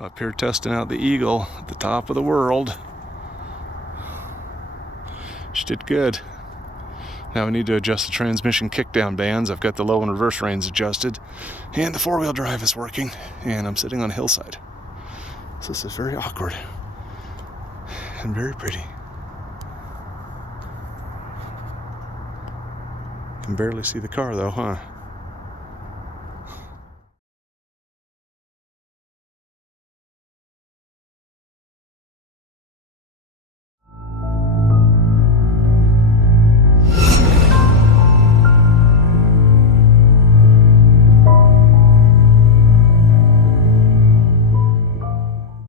Up here testing out the Eagle at the top of the world. She did good. Now I need to adjust the transmission kickdown bands. I've got the low and reverse reins adjusted, and the four-wheel drive is working, and I'm sitting on a hillside. So this is very awkward and very pretty. Can barely see the car though, huh?